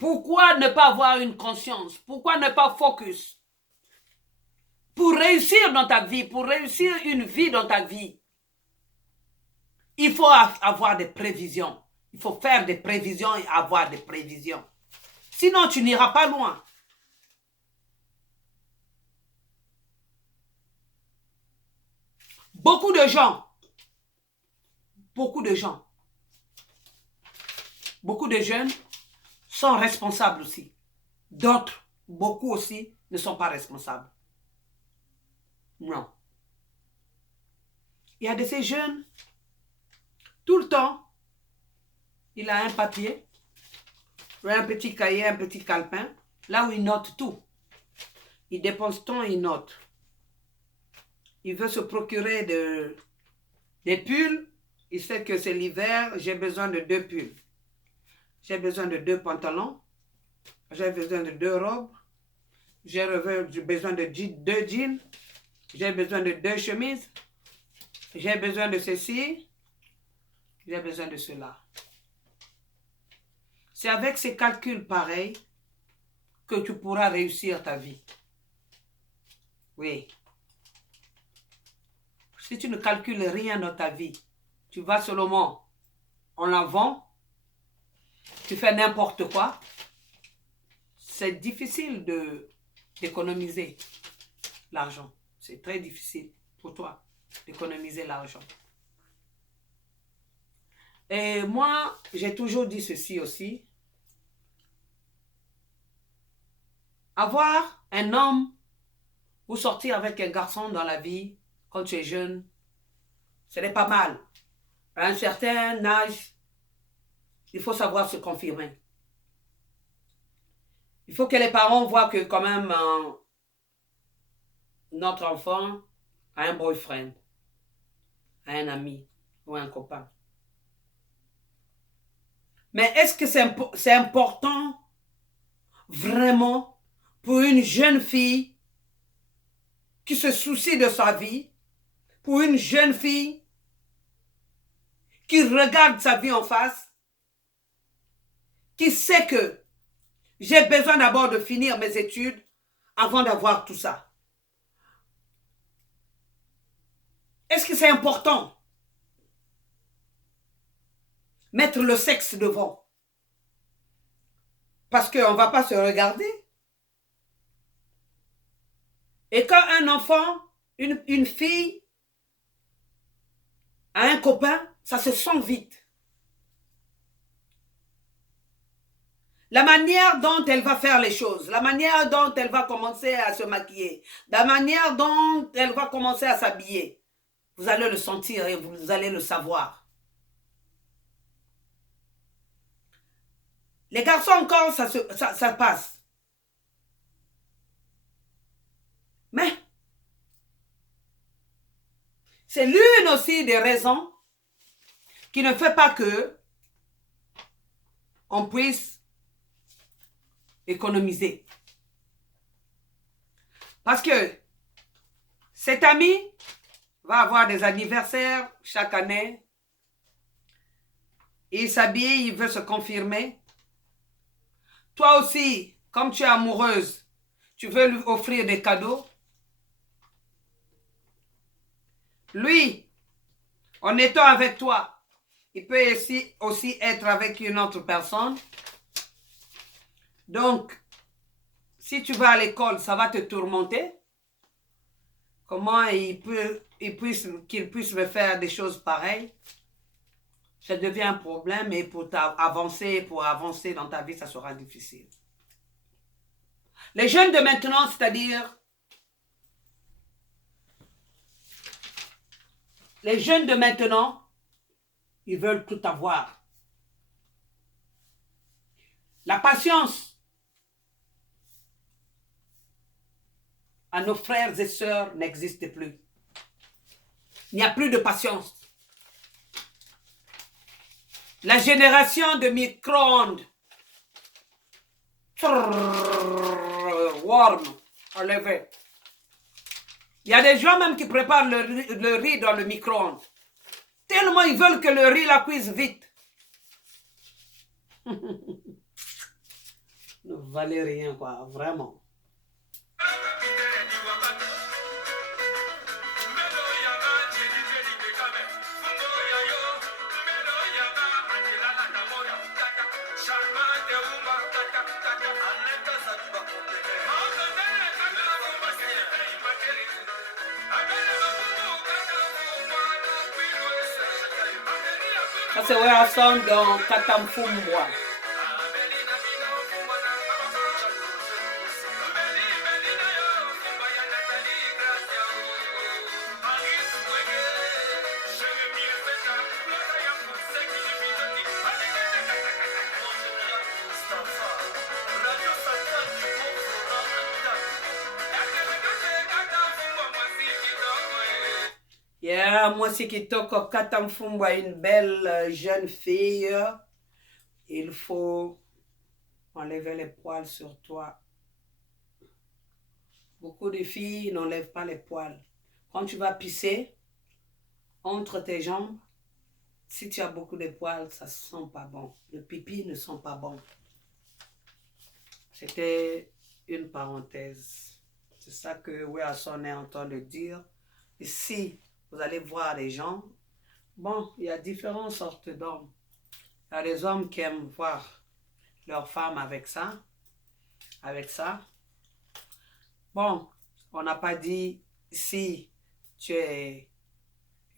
Pourquoi ne pas avoir une conscience? Pourquoi ne pas focus? Pour réussir dans ta vie, pour réussir une vie dans ta vie, il faut avoir des prévisions. Il faut faire des prévisions et avoir des prévisions. Sinon, tu n'iras pas loin. Beaucoup de jeunes sont responsables aussi. D'autres, beaucoup aussi, ne sont pas responsables. Non. Il y a de ces jeunes, tout le temps, il a un papier, un petit cahier, un petit calepin, là où il note tout. Il dépense tant, il note. Il veut se procurer des pulls. Il sait que c'est l'hiver, j'ai besoin de 2 pulls. J'ai besoin de 2 pantalons. J'ai besoin de 2 robes. j'ai besoin de 2 jeans, j'ai besoin de 2 chemises, j'ai besoin de ceci, j'ai besoin de cela. C'est avec ces calculs pareils que tu pourras réussir ta vie. Oui. Si tu ne calcules rien dans ta vie, tu vas seulement en avant, tu fais n'importe quoi, c'est difficile d'économiser l'argent. C'est très difficile pour toi d'économiser l'argent. Et moi, j'ai toujours dit ceci aussi. Avoir un homme ou sortir avec un garçon dans la vie, quand tu es jeune, ce n'est pas mal. À un certain âge, il faut savoir se confirmer. Il faut que les parents voient que quand même notre enfant a un boyfriend, a un ami ou un copain. Mais est-ce que c'est important vraiment pour une jeune fille qui se soucie de sa vie, pour une jeune fille qui regarde sa vie en face, qui sait que j'ai besoin d'abord de finir mes études avant d'avoir tout ça? Est-ce que c'est important? Mettre le sexe devant. Parce qu'on ne va pas se regarder. Et quand un enfant, une fille a un copain, ça se sent vite. La manière dont elle va faire les choses, la manière dont elle va commencer à se maquiller, la manière dont elle va commencer à s'habiller, vous allez le sentir et vous allez le savoir. Les garçons encore, ça passe. Mais c'est l'une aussi des raisons qui ne fait pas que on puisse économiser. Parce que cet ami va avoir des anniversaires chaque année. Il s'habille, il veut se confirmer. Toi aussi, comme tu es amoureuse, tu veux lui offrir des cadeaux. Lui, en étant avec toi, il peut aussi être avec une autre personne. Donc, si tu vas à l'école, ça va te tourmenter. Comment qu'il puisse me faire des choses pareilles? Ça devient un problème et pour avancer dans ta vie, ça sera difficile. Les jeunes de maintenant, c'est-à-dire les jeunes de maintenant, ils veulent tout avoir. La patience à nos frères et sœurs n'existe plus. Il n'y a plus de patience. La génération de micro-ondes. Warm, enlevé. Il y a des gens même qui préparent le riz dans le micro-ondes. Tellement ils veulent que le riz la cuise vite. Ne valait rien, quoi, vraiment. Ça, c'est Werason dans Katamfumbwa. Yeah, moi, c'est qui toque Katamfumbwa, une belle jeune fille. Il faut enlever les poils sur toi. Beaucoup de filles n'enlèvent pas les poils. Quand tu vas pisser, entre tes jambes, si tu as beaucoup de poils, ça ne sent pas bon. Le pipi ne sent pas bon. C'était une parenthèse. C'est ça que Weason est en train de dire. Ici, vous allez voir les gens. Bon, il y a différentes sortes d'hommes. Il y a des hommes qui aiment voir leur femme avec ça. Avec ça. Bon, on n'a pas dit si tu es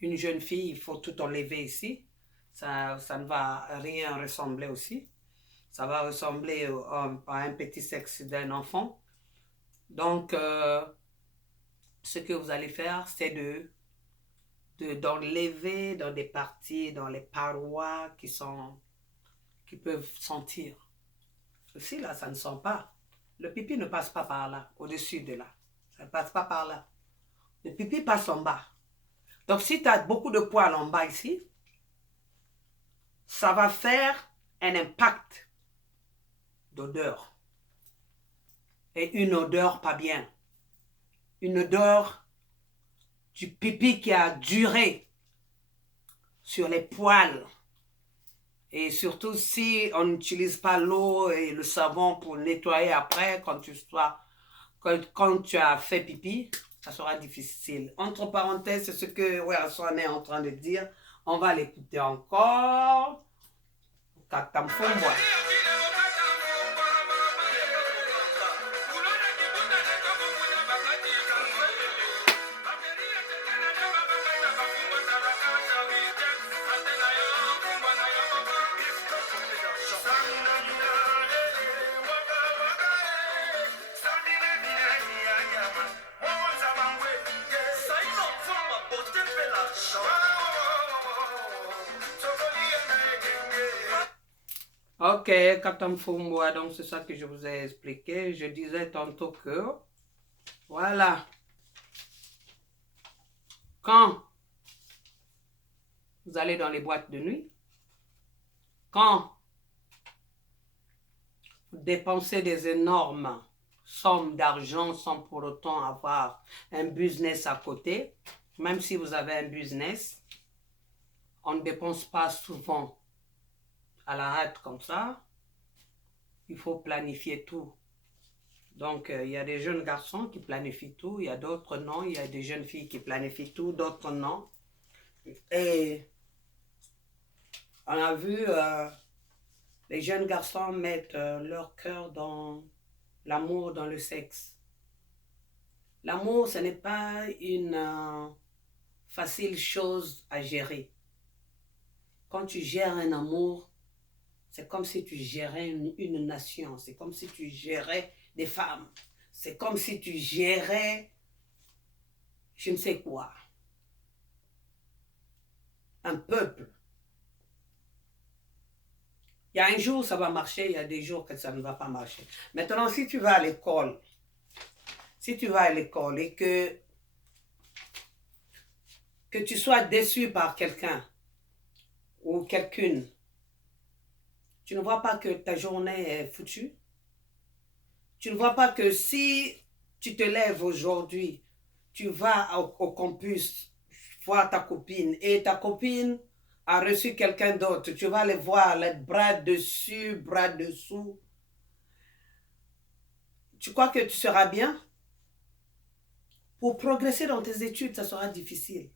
une jeune fille, il faut tout enlever ici. Ça ne va rien ressembler aussi. Ça va ressembler à un petit sexe d'un enfant. Donc, ce que vous allez faire, c'est d'enlever dans des parties, dans les parois qui peuvent sentir. Ici, là, ça ne sent pas. Le pipi ne passe pas par là, au-dessus de là. Ça ne passe pas par là. Le pipi passe en bas. Donc, si tu as beaucoup de poils en bas ici, ça va faire un impact d'odeur. Et une odeur pas bien. Une odeur du pipi qui a duré sur les poils. Et surtout si on n'utilise pas l'eau et le savon pour nettoyer après, quand tu as fait pipi, ça sera difficile. Entre parenthèses, c'est ce que Weason est en train de dire. On va l'écouter encore. Katamfumwa. Ok, Katamfumwa, donc c'est ça que je vous ai expliqué. Je disais tantôt que, voilà, quand vous allez dans les boîtes de nuit, quand vous dépensez des énormes sommes d'argent sans pour autant avoir un business à côté, même si vous avez un business, on ne dépense pas souvent à la hâte comme ça. Il faut planifier tout. Donc, il y a des jeunes garçons qui planifient tout, il y a d'autres non, il y a des jeunes filles qui planifient tout, d'autres non. Et on a vu les jeunes garçons mettre leur cœur dans l'amour, dans le sexe. L'amour, ce n'est pas une facile chose à gérer. Quand tu gères un amour, c'est comme si tu gérais une nation, c'est comme si tu gérais des femmes, c'est comme si tu gérais je ne sais quoi, un peuple. Il y a un jour ça va marcher, il y a des jours que ça ne va pas marcher. Maintenant, si tu vas à l'école, et que tu sois déçu par quelqu'un ou quelqu'une, tu ne vois pas que ta journée est foutue? Tu ne vois pas que si tu te lèves aujourd'hui, tu vas au campus voir ta copine et ta copine a reçu quelqu'un d'autre, tu vas les voir, les bras dessus, bras dessous. Tu crois que tu seras bien? Pour progresser dans tes études, ça sera difficile.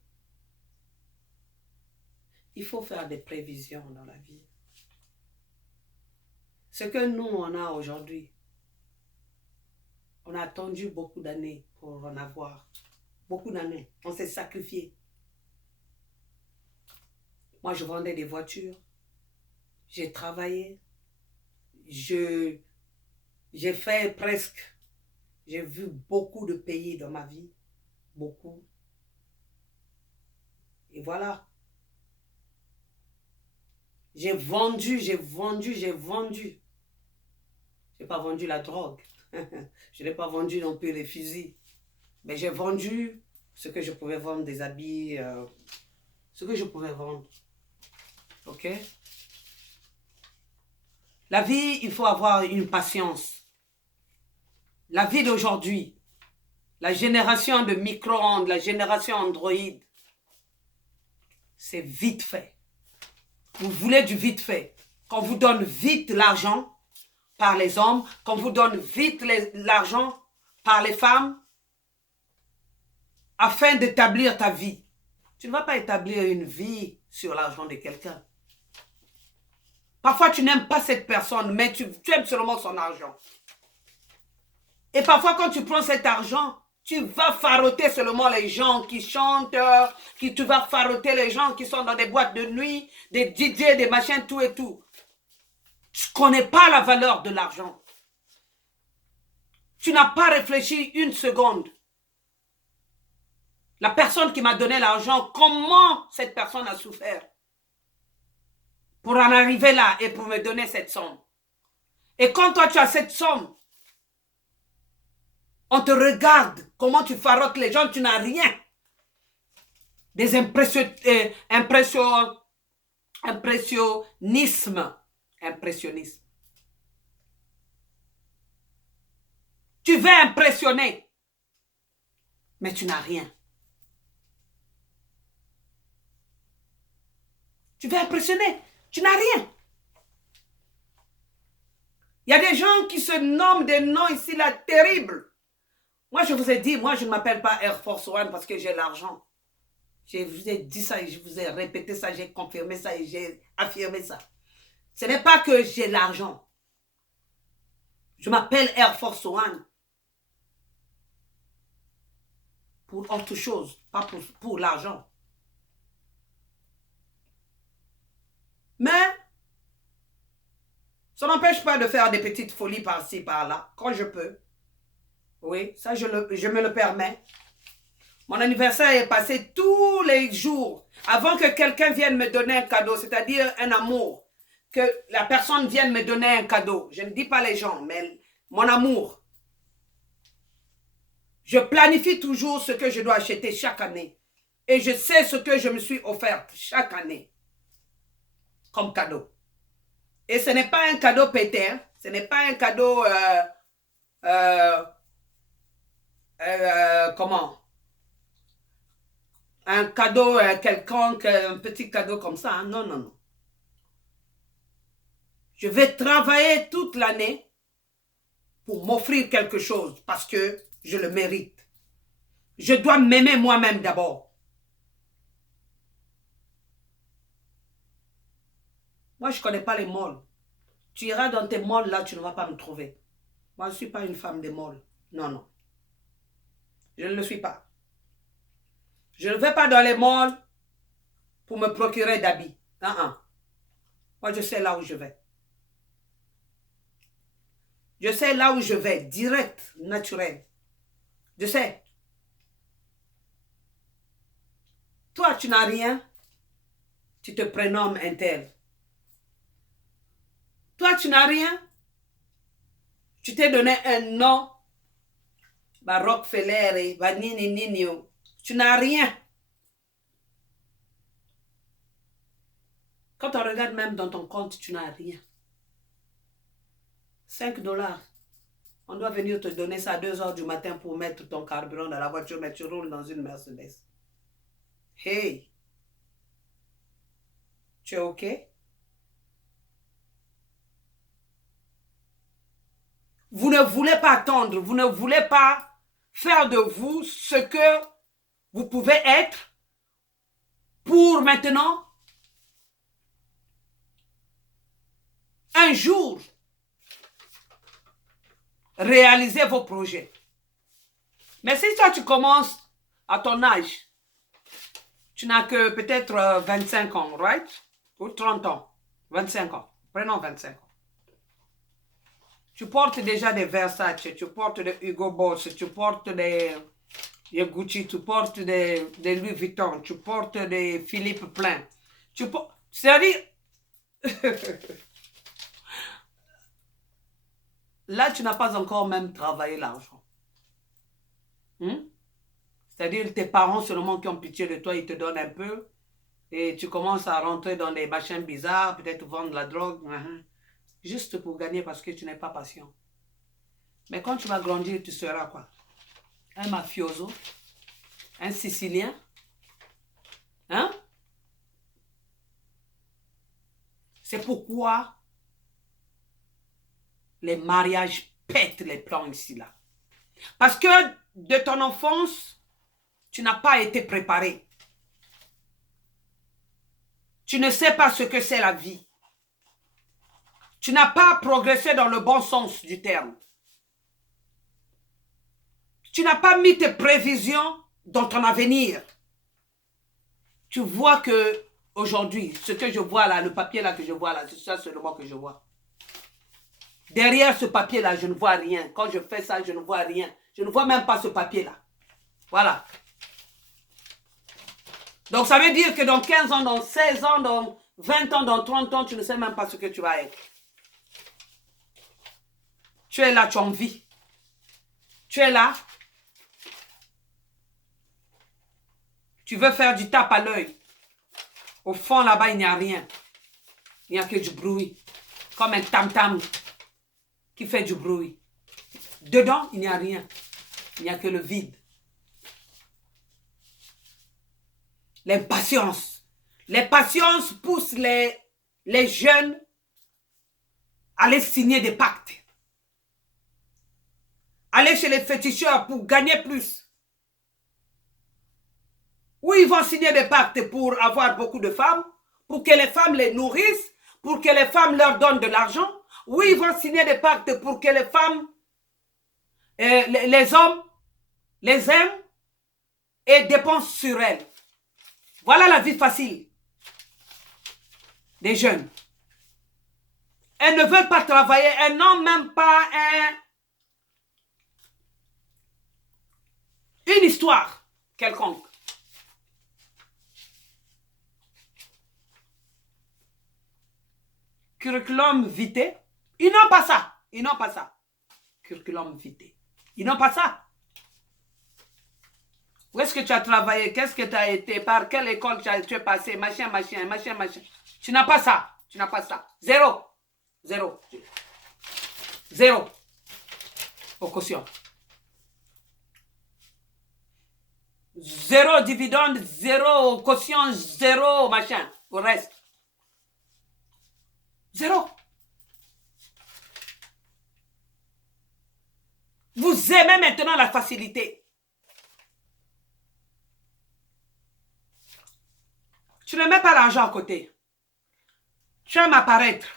Il faut faire des prévisions dans la vie. Ce que nous, on a aujourd'hui, on a attendu beaucoup d'années pour en avoir. Beaucoup d'années. On s'est sacrifié. Moi, je vendais des voitures. J'ai travaillé. J'ai fait presque. J'ai vu beaucoup de pays dans ma vie. Beaucoup. Et voilà. J'ai vendu. Je n'ai pas vendu la drogue. Je n'ai pas vendu non plus les fusils. Mais j'ai vendu ce que je pouvais vendre, des habits, ce que je pouvais vendre. Ok? La vie, il faut avoir une patience. La vie d'aujourd'hui, la génération de micro-ondes, la génération Android, c'est vite fait. Vous voulez du vite fait. Qu'on vous donne vite l'argent par les hommes, qu'on vous donne vite l'argent par les femmes, afin d'établir ta vie. Tu ne vas pas établir une vie sur l'argent de quelqu'un. Parfois, tu n'aimes pas cette personne, mais tu aimes seulement son argent. Et parfois, quand tu prends cet argent, tu vas faroter seulement les gens qui chantent, tu vas faroter les gens qui sont dans des boîtes de nuit, des DJ, des machins, tout et tout. Tu ne connais pas la valeur de l'argent. Tu n'as pas réfléchi une seconde. La personne qui m'a donné l'argent, comment cette personne a souffert pour en arriver là et pour me donner cette somme. Et quand toi tu as cette somme, on te regarde, comment tu farotes les gens, tu n'as rien. Des impressionnisme. Tu veux impressionner, mais tu n'as rien. Tu veux impressionner, tu n'as rien. Il y a des gens qui se nomment des noms ici là terribles. Moi, je vous ai dit, moi, je ne m'appelle pas Air Force One parce que j'ai l'argent. Je vous ai dit ça et je vous ai répété ça, j'ai confirmé ça et j'ai affirmé ça. Ce n'est pas que j'ai l'argent. Je m'appelle Air Force One pour autre chose, pas pour l'argent. Mais ça n'empêche pas de faire des petites folies par-ci, par-là, quand je peux. Oui, ça je me le permets. Mon anniversaire est passé tous les jours avant que quelqu'un vienne me donner un cadeau, c'est-à-dire un amour. Que la personne vienne me donner un cadeau. Je ne dis pas les gens, mais mon amour. Je planifie toujours ce que je dois acheter chaque année. Et je sais ce que je me suis offert chaque année comme cadeau. Et ce n'est pas un cadeau pété, hein? Ce n'est pas un cadeau... comment? Un cadeau quelconque, un petit cadeau comme ça. Hein? Non, non, non. Je vais travailler toute l'année pour m'offrir quelque chose parce que je le mérite. Je dois m'aimer moi-même d'abord. Moi, je ne connais pas les malls. Tu iras dans tes malls là, tu ne vas pas me trouver. Moi, je ne suis pas une femme des malls. Non, non. Je ne le suis pas. Je ne vais pas dans les malls pour me procurer d'habits. Moi, je sais là où je vais. Je sais là où je vais, direct, naturel. Je sais. Toi, tu n'as rien. Tu te prénommes un tel. Toi, tu n'as rien. Tu t'es donné un nom. Rockefeller, nini. Tu n'as rien. Quand on regarde même dans ton compte, tu n'as rien. 5 $. On doit venir te donner ça à 2 h du matin pour mettre ton carburant dans la voiture, mais tu roules dans une Mercedes. Hey! Tu es OK? Vous ne voulez pas attendre, vous ne voulez pas faire de vous ce que vous pouvez être pour maintenant un jour réaliser vos projets. Mais si toi tu commences à ton âge, tu n'as que peut-être 25 ans, right? Ou 30 ans, 25 ans, prenons 25 ans. Tu portes déjà des Versace, tu portes des Hugo Boss, tu portes des Gucci, tu portes des Louis Vuitton, tu portes des Philippe Plein. C'est-à-dire, là, tu n'as pas encore même travaillé l'argent. C'est-à-dire, tes parents seulement qui ont pitié de toi, ils te donnent un peu. Et tu commences à rentrer dans des machins bizarres, peut-être vendre la drogue. Juste pour gagner parce que tu n'es pas patient. Mais quand tu vas grandir, tu seras quoi? un mafioso, un Sicilien, hein? C'est pourquoi les mariages pètent les plans ici, là. Parce que de ton enfance, tu n'as pas été préparé. Tu ne sais pas ce que c'est la vie. Tu n'as pas progressé dans le bon sens du terme. Tu n'as pas mis tes prévisions dans ton avenir. Tu vois que aujourd'hui, ce que je vois là, le papier là que je vois là, c'est ça seulement que je vois. Derrière ce papier là, je ne vois rien. Quand je fais ça, je ne vois rien. Je ne vois même pas ce papier là. Voilà. Donc ça veut dire que dans 15 ans, dans 16 ans, dans 20 ans, dans 30 ans, tu ne sais même pas ce que tu vas être. Tu es là, tu en vis. Tu es là. Tu veux faire du tape à l'œil. Au fond, là-bas, il n'y a rien. Il n'y a que du bruit. Comme un tam-tam qui fait du bruit. Dedans, il n'y a rien. Il n'y a que le vide. L'impatience. L'impatience pousse les jeunes à aller signer des pactes. Aller chez les féticheurs pour gagner plus. Ou ils vont signer des pactes pour avoir beaucoup de femmes, pour que les femmes les nourrissent, pour que les femmes leur donnent de l'argent. Ou ils vont signer des pactes pour que les femmes, les hommes, les aiment et dépensent sur elles. Voilà la vie facile des jeunes. Elles ne veulent pas travailler, elles n'ont même pas une histoire quelconque. Curriculum vitae, ils n'ont pas ça. Ils n'ont pas ça. Curriculum vitae. Ils n'ont pas ça. Où est-ce que tu as travaillé? Qu'est-ce que tu as été? Par quelle école tu es passé? Machin, machin, machin, machin. Tu n'as pas ça. Tu n'as pas ça. Zéro. Zéro. Zéro. Au caution. Zéro dividende, zéro caution, zéro machin. Au reste. Zéro. Vous aimez maintenant la facilité. Tu ne mets pas l'argent à côté. Tu aimes apparaître.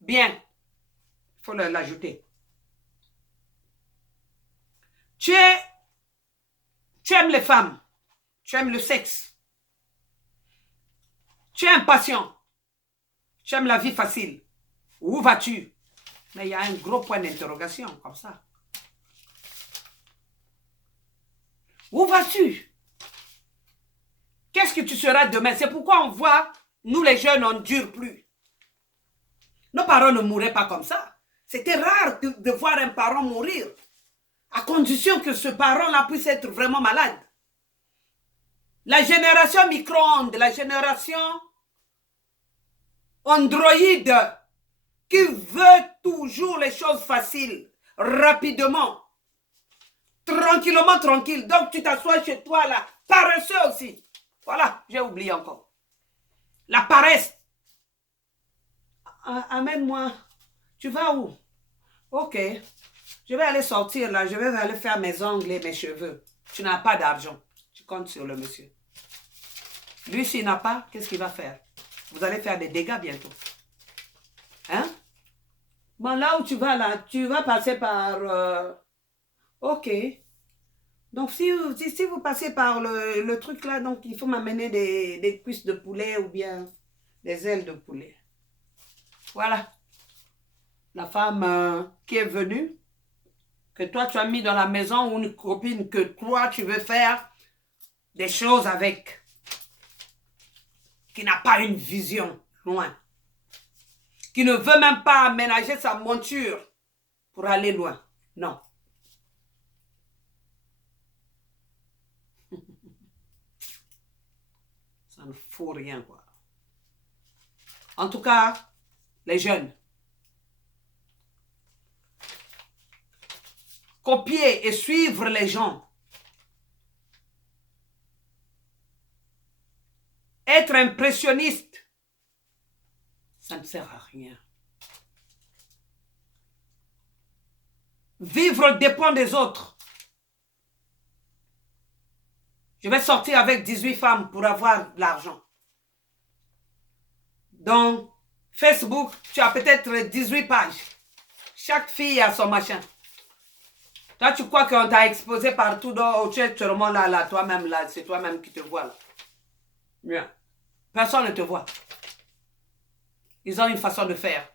Bien. Il faut l'ajouter. Tu aimes les femmes. Tu aimes le sexe. Tu es impatient. Tu aimes la vie facile. Où vas-tu? Mais il y a un gros point d'interrogation comme ça. Où vas-tu? Qu'est-ce que tu seras demain? C'est pourquoi on voit, nous les jeunes, on ne dure plus. Nos parents ne mouraient pas comme ça. C'était rare de voir un parent mourir, à condition que ce parent-là puisse être vraiment malade. La génération micro-ondes, la génération Android, qui veut toujours les choses faciles, rapidement, tranquillement, tranquille. Donc tu t'assois chez toi là, paresseux aussi. Voilà, j'ai oublié encore. La paresse. Amène-moi. Tu vas où? Ok. Je vais aller sortir là, je vais aller faire mes ongles et mes cheveux. Tu n'as pas d'argent. Tu comptes sur le monsieur. Lui, s'il n'a pas, qu'est-ce qu'il va faire? Vous allez faire des dégâts bientôt. Hein? Bon, là où tu vas là, tu vas passer par... Ok. Donc, si vous passez par le truc là, donc il faut m'amener des cuisses de poulet ou bien des ailes de poulet. Voilà. La femme qui est venue, que toi tu as mis dans la maison, ou une copine que toi tu veux faire des choses avec, qui n'a pas une vision loin, qui ne veut même pas aménager sa monture pour aller loin. Non. Ça ne faut rien, quoi. En tout cas, les jeunes, copier et suivre les gens, Être impressionniste, ça ne sert à rien. Vivre dépend des autres. Je vais sortir avec 18 femmes pour avoir de l'argent. Donc, Facebook, tu as peut-être 18 pages. Chaque fille a son machin. Toi, tu crois qu'on t'a exposé partout, donc tu es sûrement là, toi-même, là, c'est toi-même qui te vois, là. Bien. Personne ne te voit. Ils ont une façon de faire.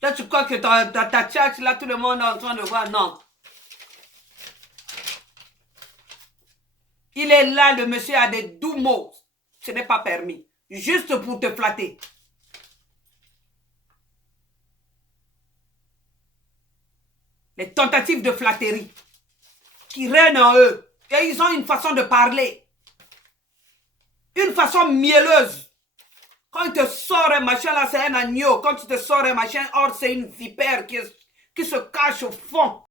Toi, tu crois que ta chat, là, tout le monde est en train de voir, non. Il est là, le monsieur a des doux mots. Ce n'est pas permis. Juste pour te flatter. Les tentatives de flatterie qui règnent en eux. Et ils ont une façon de parler. Une façon mielleuse. Quand il te sort un machin, là, c'est un agneau. Quand tu te sors un machin, or, c'est une vipère qui se cache au fond.